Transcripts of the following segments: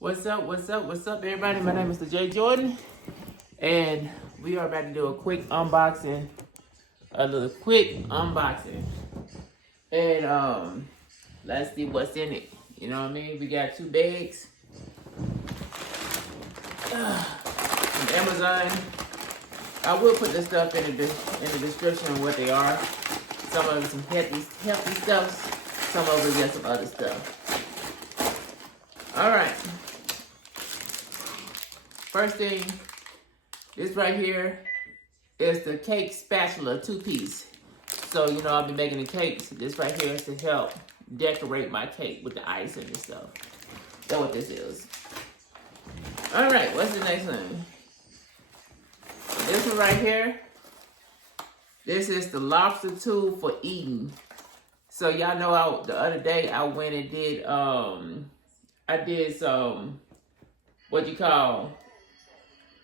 What's up, everybody? My name is TheJ Jordan, and we are about to do a little quick unboxing. And let's see what's in it. You know what I mean? We got 2 bags from Amazon. I will put this stuff in the description of what they are. Some of it some healthy stuff. Some of it just some other stuff. All right. First thing, this right here is the cake spatula 2-piece. So, you know, I'll be making the cakes. This right here is to help decorate my cake with the icing and stuff. That's what this is. All right, what's the next one? This one right here, this is the lobster tool for eating. So y'all know the other day I went and did, I did some,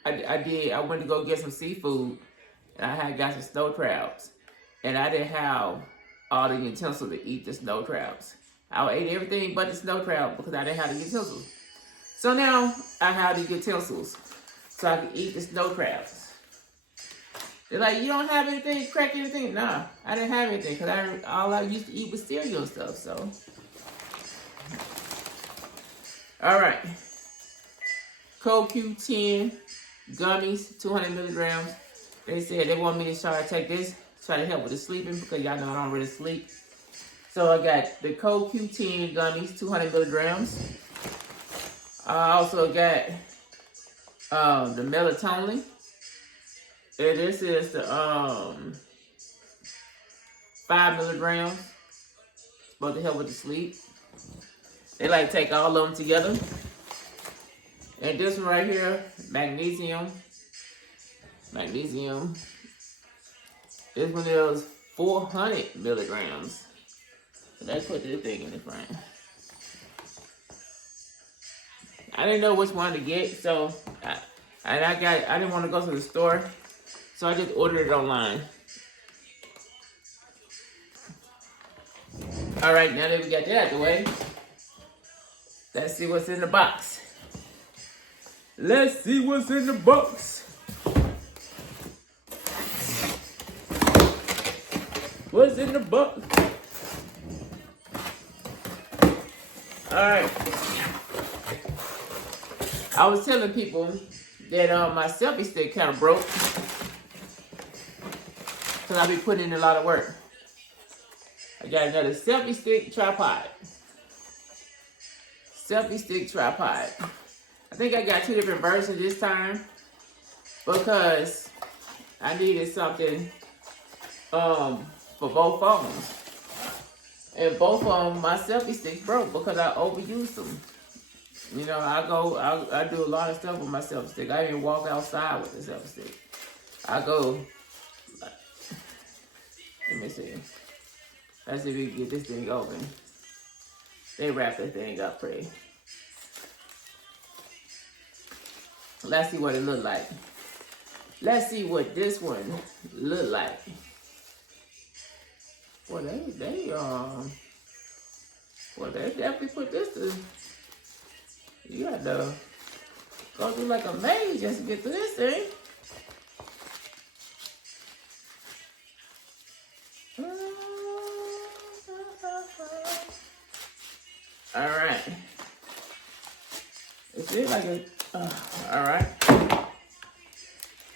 I went to go get some seafood, and I had got some snow crabs, and I didn't have all the utensils to eat the snow crabs. I ate everything but the snow crab because I didn't have the utensils. So now I have the utensils so I can eat the snow crabs. They're like, you don't have anything, crack anything? Nah, I didn't have anything because all I used to eat was cereal and stuff, so. All right. CoQ10 gummies, 200 milligrams. They said they want me to try to take this, try to help with the sleeping because y'all know I don't really sleep. So I got the CoQ10 gummies, 200 milligrams. I also got the melatonin. And this is the 5 milligrams. Supposed to help with the sleep. They like to take all of them together. And this one right here, magnesium. This one is 400 milligrams. So let's put this thing in the front. I didn't know which one to get, so I didn't want to go to the store, so I just ordered it online. All right, now that we got that out of the way, let's see what's in the box. Let's see what's in the box. What's in the box? All right. I was telling people that my selfie stick kind of broke because I be putting in a lot of work. I got another selfie stick tripod. Selfie stick tripod. I think I got 2 different versions this time because I needed something for both phones. And both of them, my selfie sticks broke because I overused them. You know, I do a lot of stuff with my selfie stick. I even walk outside with the selfie stick. I go, let me see. Let's see if we can get this thing open. They wrap this thing up pretty. Let's see what it look like. Let's see what this one look like. Well, they definitely put this to. You got to go through like a maze just to get to this thing. All right. It seems like it. All right.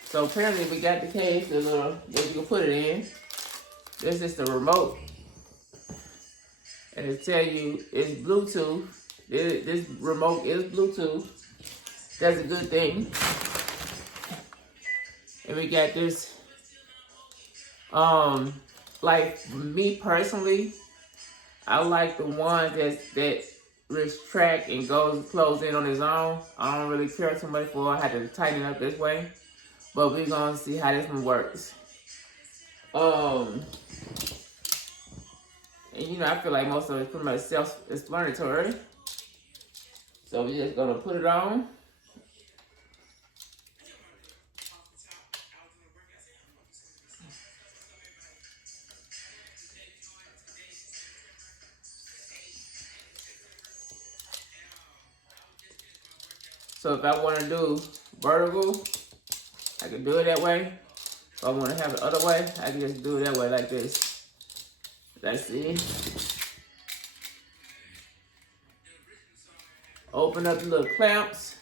So apparently we got the case, the little that you can put it in. This is the remote, and it tell you it's Bluetooth. This remote is Bluetooth. That's a good thing. And we got this. Like me personally, I like the one that retracts and close in on its own. I don't really care too much for it. I had to tighten it up this way, but we're gonna see how this one works. And you know, I feel like most of it's pretty much self-explanatory. So we're just gonna put it on. So if I want to do vertical, I can do it that way. If I want to have it the other way, I can just do it that way like this. Let's see. Open up the little clamps.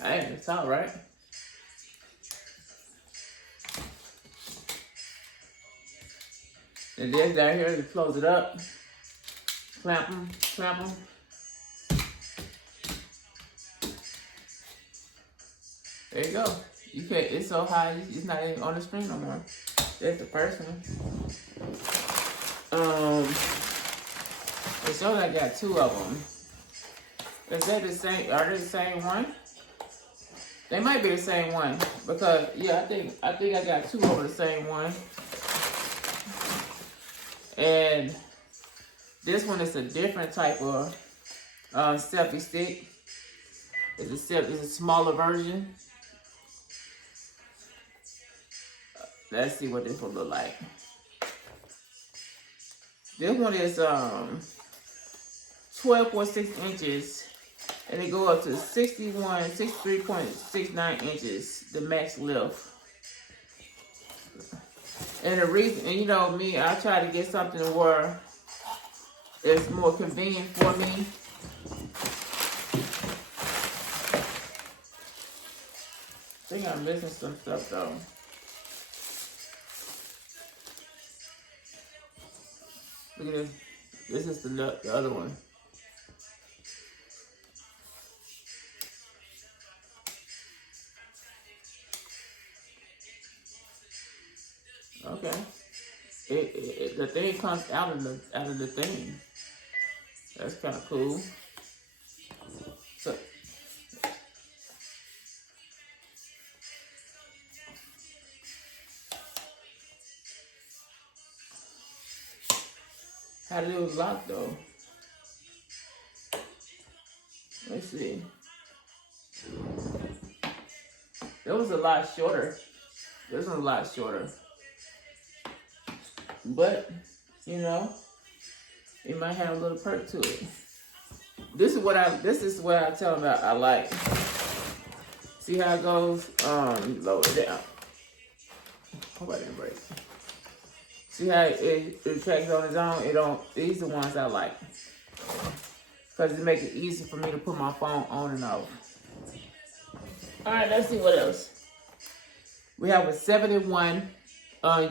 Hey, it's all right. And this down here, you close it up. Clamp them, clamp them. There you go. You can't, it's so high, it's not even on the screen no more. There's the first one. It shows I got 2 of them. Is that the same? Are they the same one? They might be the same one because yeah, I think I got 2 of the same one. And this one is a different type of selfie stick. It's a smaller version. Let's see what this one look like. This one is 12.6 inches. And it go up to 63.69 inches, the max lift. And the reason, and you know me, I try to get something where it's more convenient for me. I think I'm missing some stuff though. Look at this. This is the other one. Okay, the thing comes out of the thing. That's kind of cool. So, how did it was locked though? Let's see. It was a lot shorter. This one's a lot shorter. But, you know, it might have a little perk to it. This is what I tell them I like. See how it goes? Lower it down. Hope I didn't break. See how it tracks on its own? These are the ones I like. Because it makes it easy for me to put my phone on and off. Alright, let's see what else. We have a 71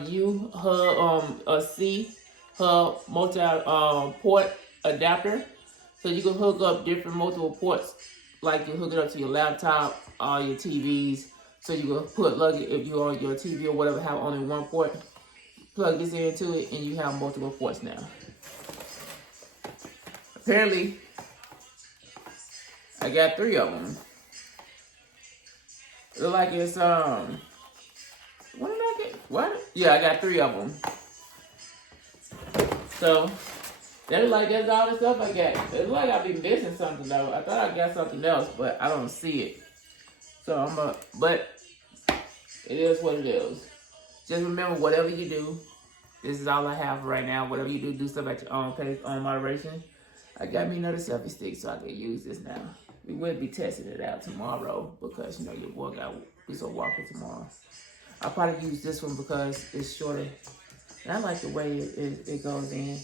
U hub, a C hub multi port adapter, so you can hook up different multiple ports, like you hook it up to your laptop, all your TVs. So you can plug it if you're on your TV or whatever, have only one port. Plug this into it, and you have multiple ports now. Apparently, I got 3 of them. It look like it's what did I get? What? Yeah, I got 3 of them. So, that's all the stuff I got. It's like I've been missing something though. I thought I got something else, but I don't see it. So but it is what it is. Just remember, whatever you do, this is all I have right now. Whatever you do stuff at your own pace, own moderation. I got me another selfie stick, so I can use this now. We will be testing it out tomorrow because, you know, your boy got to do some walking tomorrow. I'll probably use this one because it's shorter. And I like the way it goes in.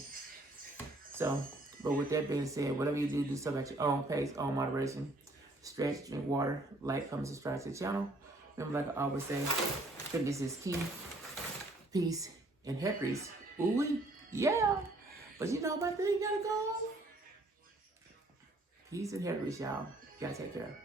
So, but with that being said, whatever you do stuff at your own pace, own moderation. Stretch, drink water, like, comment, subscribe to the channel. Remember, like I always say, fitness is key. Peace and hair grease. Ooh, yeah. But you know my thing gotta go. Peace and hair grease, y'all. You gotta take care.